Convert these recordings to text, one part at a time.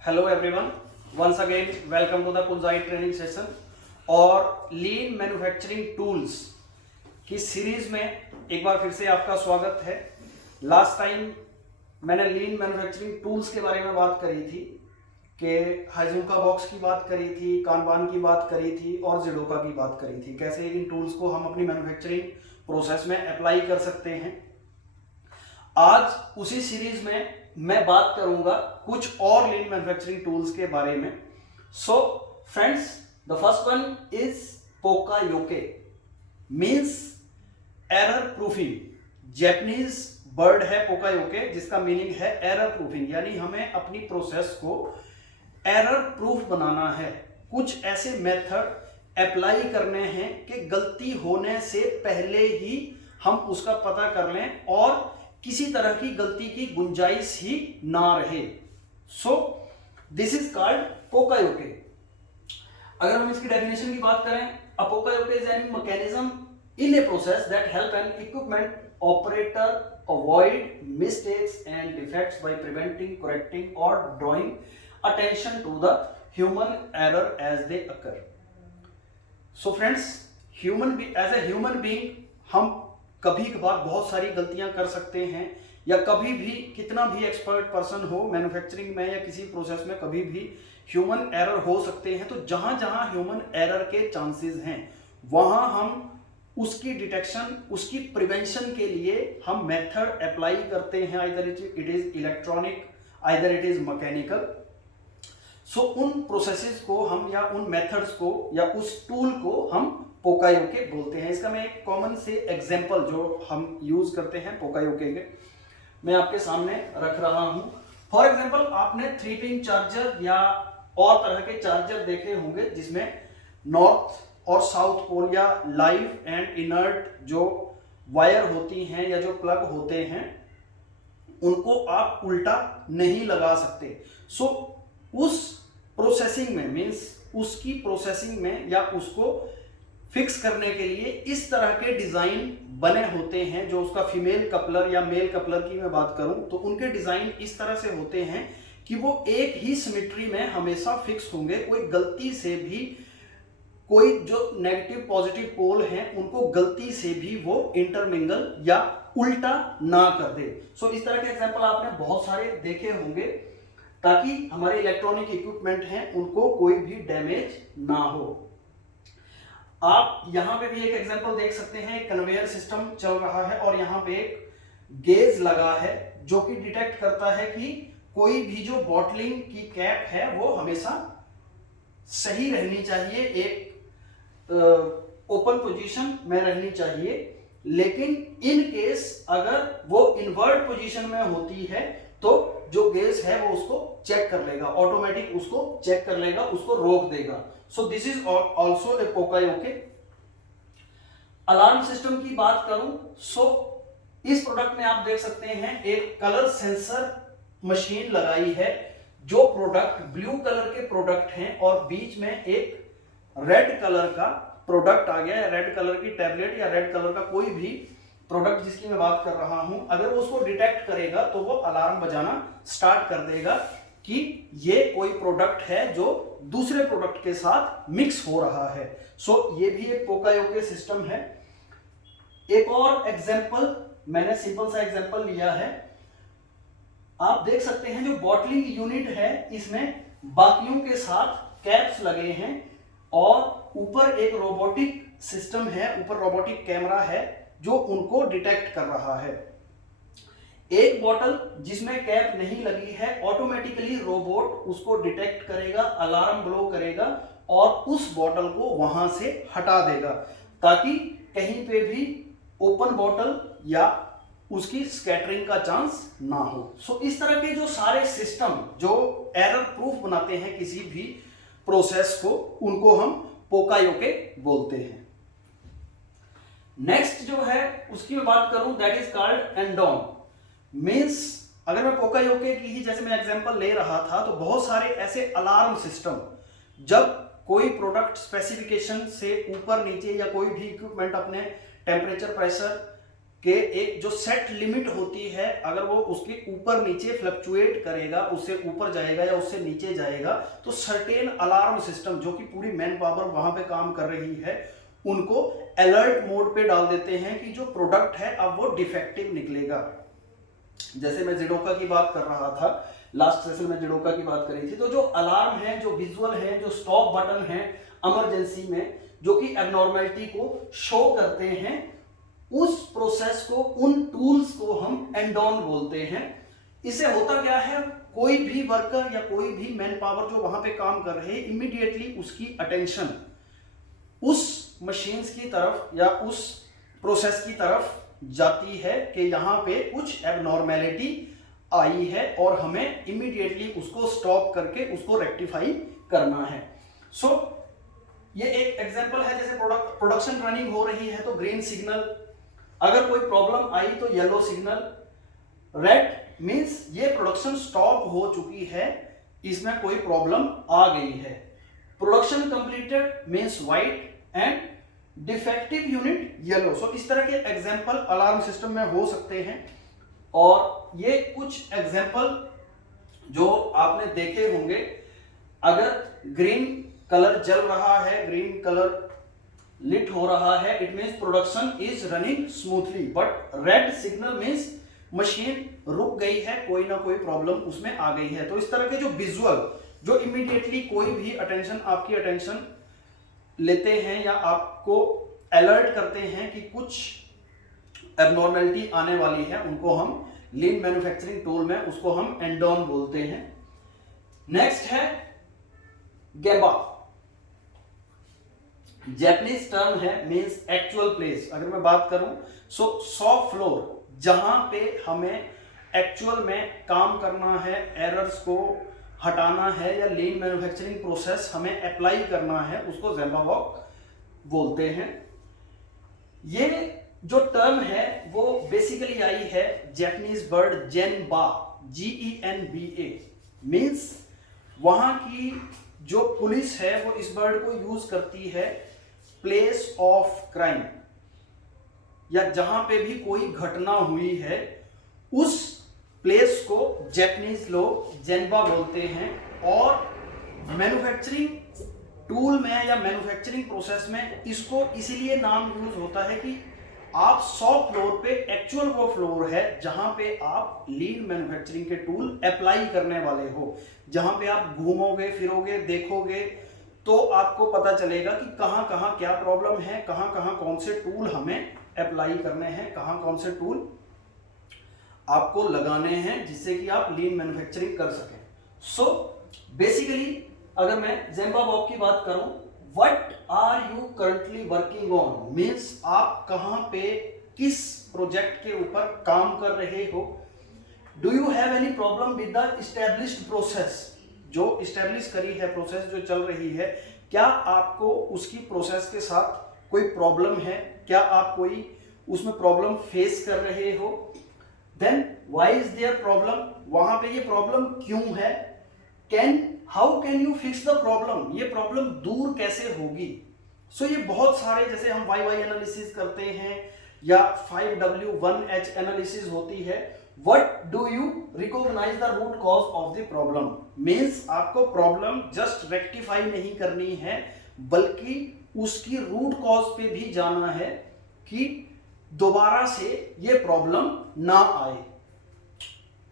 Hello everyone, once again welcome to the कुंजाई training session और lean manufacturing tools की series में एक बार फिर से आपका स्वागत है। लास्ट टाइम मैंने लीन मैन्युफैक्चरिंग टूल्स के बारे में बात करी थी कि हाइजुका बॉक्स की बात करी थी, कानबान की बात करी थी और जिडोका की बात करी थी। कैसे इन टूल्स को हम अपनी मैन्युफैक्चरिंग प्रोसेस में अप्लाई कर सकते हैं। आज उसी सीरीज में मैं बात करूंगा कुछ और लीन मैन्युफैक्चरिंग टूल्स के बारे में। So friends, the first one is pokayoke, means error proofing. Japanese word है पोकायोके, जिसका मीनिंग है एरर प्रूफिंग, यानी हमें अपनी प्रोसेस को एरर प्रूफ बनाना है। कुछ ऐसे मेथड अप्लाई करने हैं कि गलती होने से पहले ही हम उसका पता कर लें और किसी तरह की गलती की गुंजाइश ही ना रहे। So this is called pokayoke. अगर हम इसकी डेफिनेशन की बात करें, a pokayoke is any mechanism in a process that help an equipment operator avoid mistakes and defects by preventing, correcting और drawing attention to the human error as they occur. So friends, as a human being हम कभी कभार बहुत सारी गलतियां कर सकते हैं, या कभी भी कितना भी एक्सपर्ट पर्सन हो मैन्युफैक्चरिंग में या किसी प्रोसेस में, कभी भी ह्यूमन एरर हो सकते हैं। तो जहां जहां ह्यूमन एरर के चांसेस हैं वहां हम उसकी डिटेक्शन, उसकी प्रिवेंशन के लिए हम मेथड अप्लाई करते हैं। Either it is electronic, either it is mechanical. So उन प्रोसेसेस को हम, या उन मेथड्स को, या उस टूल को हम पोकायोके बोलते हैं। इसका मैं एक कॉमन से एग्जांपल जो हम यूज करते हैं पोकायोके के, मैं आपके सामने रख रहा हूं। फॉर एग्जांपल, आपने 3 पिन चार्जर या और तरह के चार्जर देखे होंगे जिसमें नॉर्थ और साउथ पोल या लाइव एंड इनर्ट जो वायर होती हैं या जो प्लग होते हैं उनको आप उल्टा नहीं लगा सकते। सो उस प्रोसेसिंग में, मींस उसकी प्रोसेसिंग में या उसको फिक्स करने के लिए इस तरह के डिजाइन बने होते हैं। जो उसका फीमेल कपलर या मेल कपलर की मैं बात करूं तो उनके डिजाइन इस तरह से होते हैं कि वो एक ही सिमेट्री में हमेशा फिक्स होंगे। कोई गलती से भी, कोई जो नेगेटिव पॉजिटिव पोल हैं उनको गलती से भी वो इंटरमिंगल या उल्टा ना कर दे। सो इस तरह के एग्जांपल आपने बहुत सारे देखे होंगे, ताकि हमारे इलेक्ट्रॉनिक इक्विपमेंट हैं उनको कोई भी डैमेज ना हो। आप यहां पे भी एक एग्जांपल देख सकते हैं। कन्वेयर सिस्टम चल रहा है और यहां पे एक गेज लगा है जो कि डिटेक्ट करता है कि कोई भी जो बॉटलिंग की कैप है वो हमेशा सही रहनी चाहिए, एक ओपन पोजीशन में रहनी चाहिए। लेकिन इन केस अगर वो इन्वर्ट पोजीशन में होती है तो जो गेज है वो उसको चेक कर लेगा, ऑटोमेटिक उसको चेक कर लेगा, उसको रोक देगा। So this is also a pokayoke. Alarm system की बात करूं, सो इस प्रोडक्ट में आप देख सकते हैं एक कलर सेंसर मशीन लगाई है। जो प्रोडक्ट ब्लू कलर के प्रोडक्ट हैं और बीच में एक रेड कलर का प्रोडक्ट आ गया है, रेड कलर की टैबलेट या रेड कलर का कोई भी प्रोडक्ट जिसकी मैं बात कर रहा हूं, अगर वो उसको डिटेक्ट करेगा तो वो अलार्म बजाना स्टार्ट कर देगा कि ये कोई प्रोडक्ट है जो दूसरे प्रोडक्ट के साथ मिक्स हो रहा है। सो ये भी एक पोकायोके सिस्टम है। एक और एग्जांपल, मैंने सिंपल सा एग्जांपल लिया है। आप देख सकते हैं जो बॉटलिंग यूनिट है इसमें बाकियों के साथ कैप्स लगे हैं और ऊपर एक रोबोटिक सिस्टम है, ऊपर रोबोटिक कैमरा है जो उनको डिटेक्ट कर रहा है। एक बॉटल जिसमें कैप नहीं लगी है, ऑटोमेटिकली रोबोट उसको डिटेक्ट करेगा, अलार्म ब्लो करेगा और उस बॉटल को वहां से हटा देगा, ताकि कहीं पे भी ओपन बॉटल या उसकी स्कैटरिंग का चांस ना हो। सो इस तरह के जो सारे सिस्टम जो एरर प्रूफ बनाते हैं किसी भी प्रोसेस को, उनको हम पोकायोके बोलते हैं। नेक्स्ट जो है उसकी मैं बात करूं, दैट इज कॉल्ड एंडोन। मींस अगर मैं पोकायोके की ही जैसे मैं एग्जांपल ले रहा था, तो बहुत सारे ऐसे अलार्म सिस्टम, जब कोई प्रोडक्ट स्पेसिफिकेशन से ऊपर नीचे या कोई भी इक्विपमेंट अपने टेम्परेचर, प्रेशर कि एक जो सेट लिमिट होती है, अगर वो उसके ऊपर नीचे फ्लक्चुएट करेगा, उससे ऊपर जाएगा या उससे नीचे जाएगा, तो सर्टेन अलार्म सिस्टम जो कि पूरी मैन पावर वहां पे काम कर रही है, उनको अलर्ट मोड पे डाल देते हैं कि जो प्रोडक्ट है अब वो डिफेक्टिव निकलेगा। जैसे मैं जिडोका की बात कर रहा था, लास्ट सेशन में जिडोका की बात करी थी, तो जो अलार्म है, जो विजुअल है, जो स्टॉप बटन है इमरजेंसी में, जो कि एबनॉर्मेलिटी को शो करते हैं, उस प्रोसेस को, उन टूल्स को हम एंड ऑन बोलते हैं। इससे होता क्या है, कोई भी वर्कर या कोई भी मैन पावर जो वहां पे काम कर रहे हैं, इमीडिएटली उसकी अटेंशन उस मशीन्स की तरफ या उस प्रोसेस की तरफ जाती है कि यहाँ पे कुछ एबनॉर्मेलिटी आई है और हमें इमीडिएटली उसको स्टॉप करके उसको रेक्टिफाई करना है। सो ये एक एग्जांपल है, जैसे प्रोडक्शन रनिंग हो रही है तो ग्रीन सिग्नल, अगर कोई प्रॉब्लम आई तो येलो सिग्नल, रेड मींस ये प्रोडक्शन स्टॉप हो चुकी है, इसमें कोई प्रॉब्लम आ गई है। Production completed means white and defective unit yellow. So इस तरह के एग्जांपल अलार्म सिस्टम में हो सकते हैं, और ये कुछ एग्जांपल जो आपने देखे होंगे। अगर ग्रीन कलर जल रहा है, ग्रीन कलर लिट हो रहा है, it means production is running smoothly, but red signal means machine रुक गई है, कोई ना कोई प्रॉब्लम उसमें आ गई है। तो इस तरह के जो विजुअल, जो इमीडिएटली कोई भी अटेंशन, आपकी अटेंशन लेते हैं या आपको अलर्ट करते हैं कि कुछ एबनॉर्मेलिटी आने वाली है, उनको हम लीन मैन्युफैक्चरिंग टूल में उसको हम एंड ऑन बोलते हैं। नेक्स्ट है गेबा, जैपनीज टर्म है, मींस एक्चुअल प्लेस। अगर मैं बात करूं सो शॉप फ्लोर, जहां पे हमें एक्चुअल में काम करना है, एरर्स को हटाना है या लीन मैन्युफैक्चरिंग प्रोसेस हमें अप्लाई करना है, उसको ज़ेम्बा वॉक बोलते हैं। ये जो टर्म है वो बेसिकली आई है जैपनीज वर्ड जेनबा, GENBA, मींस वहां की जो पुलिस है वो इस वर्ड को यूज करती है प्लेस ऑफ क्राइम, या जहां पे भी कोई घटना हुई है उस प्लेस को जैपनीज लोग जेनबा बोलते हैं। और मैन्युफैक्चरिंग टूल में या मैन्युफैक्चरिंग प्रोसेस में इसको इसीलिए नाम यूज होता है कि आप शॉप फ्लोर पे, एक्चुअल वो फ्लोर है जहां पे आप लीन मैन्युफैक्चरिंग के टूल अप्लाई करने वाले हो, जहां पे आप घूमोगे, फिरोगे, देखोगे, तो आपको पता चलेगा कि कहां कहां क्या प्रॉब्लम है, कहां कहां कौन से टूल हमें अप्लाई करने हैं, कहां कौन से टूल आपको लगाने हैं, जिससे कि आप लीन मैन्युफैक्चरिंग कर सकें। सो बेसिकली अगर मैं ज़ेम्बा वॉक की बात करूं, what are you currently working on, means आप कहां पे किस प्रोजेक्ट के ऊपर काम कर रहे हो। Do you have any problem with the established process, जो एस्टैब्लिश करी है प्रोसेस जो चल रही है, क्या आपको उसकी प्रोसेस के साथ कोई प्रॉब्लम है, क्या आप कोई उसमें प्रॉब्लम फेस कर रहे हो। Then why is there problem, वहां पे ये प्रॉब्लम क्यों है। How can you fix the problem, ये प्रॉब्लम दूर कैसे होगी। सो ये बहुत सारे, जैसे हम YY एनालिसिस करते हैं या 5W1H एनालिसिस होती है। What do you recognize the root cause of the problem, means आपको प्रॉब्लम जस्ट रेक्टिफाई नहीं करनी है, बल्कि उसकी रूट कॉज पे भी जाना है कि दोबारा से ये प्रॉब्लम ना आए।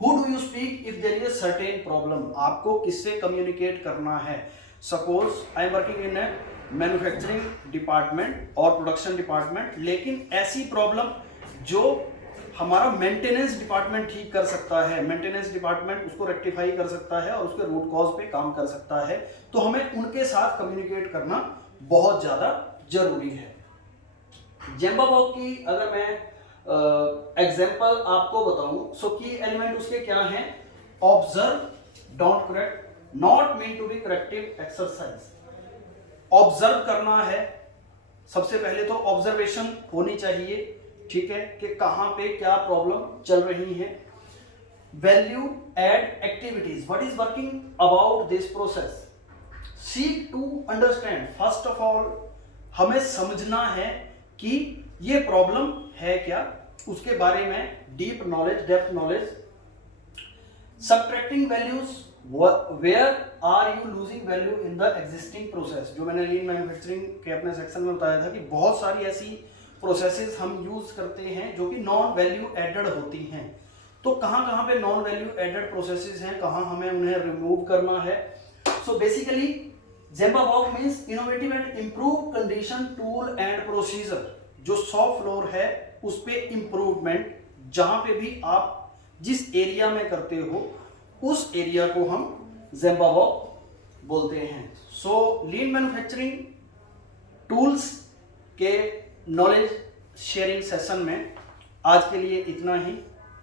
Who do you speak if there is a certain problem, आपको किससे कम्युनिकेट करना है। Suppose I am working in A manufacturing department और प्रोडक्शन डिपार्टमेंट, लेकिन ऐसी प्रॉब्लम जो हमारा मेंटेनेंस डिपार्टमेंट ठीक कर सकता है, मेंटेनेंस डिपार्टमेंट उसको रेक्टिफाई कर सकता है और उसके रूट कॉज पे काम कर सकता है, तो हमें उनके साथ कम्युनिकेट करना बहुत ज़्यादा जरूरी है। ज़ेम्बा वॉक की अगर मैं एग्जाम्पल आपको बताऊं, सो की एलिमेंट उसके क्या हैं। Observe, don't correct, not mean to be corrective exercise. Observe करना है, सबसे पहले तो ऑब्जर्वेशन होनी चाहिए, ठीक है, कि कहां पे क्या प्रॉब्लम चल रही है। Value add activities, what is working about this process. Seek to understand, first of all हमें समझना है कि ये प्रॉब्लम है क्या, उसके बारे में deep knowledge, depth knowledge. Subtracting values, where are you losing value in the existing process, जो मैंने लीन मैन्युफैक्चरिंग के अपने सेक्शन में बताया था कि बहुत सारी ऐसी प्रोसेसेस हम यूज करते हैं जो कि नॉन वैल्यू एडेड होती हैं। तो कहाँ पे नॉन वैल्यू एडेड प्रोसेसेस हैं, कहाँ हमें उन्हें रिमूव करना है। So basically gemba walk means innovative and improve condition tool and procedure. जो शॉप फ्लोर है उस पे इम्प्रूवमेंट, जहां पे भी आप जिस एरिया में करते हो उस एरिया को हम ज़ेम्बा वॉक बोलते हैं। सो लीन मैन्युफैक्चरिंग टूल्स के नॉलेज शेयरिंग सेशन में आज के लिए इतना ही।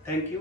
Thank you.